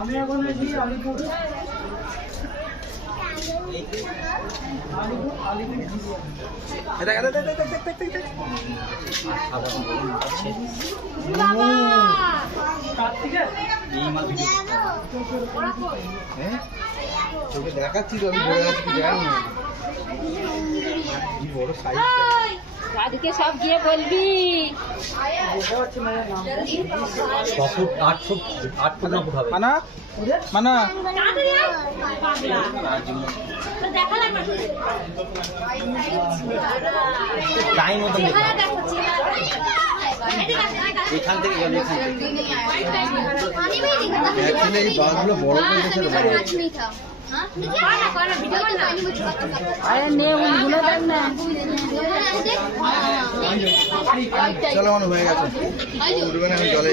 আমি এখন আছি আলিপুর। তোকে দেখাচ্ছি তো, আমি বলে যাচ্ছি কি জানি না কি বড় সাইজ। দাদুকে সব গিয়ে বলবি। 6 ফুট 8 ফুট 8 ফুট 9 ফুট হবে। মানা মানা টাইম মতো এখান থেকে গেলে অ্যাকচুয়ালি এই বাসগুলো বড় করে গেছে। আরে নে উনগুলো দেখ না। চলো মনে হয়ে গেছে, উঠবে না, আমি জলে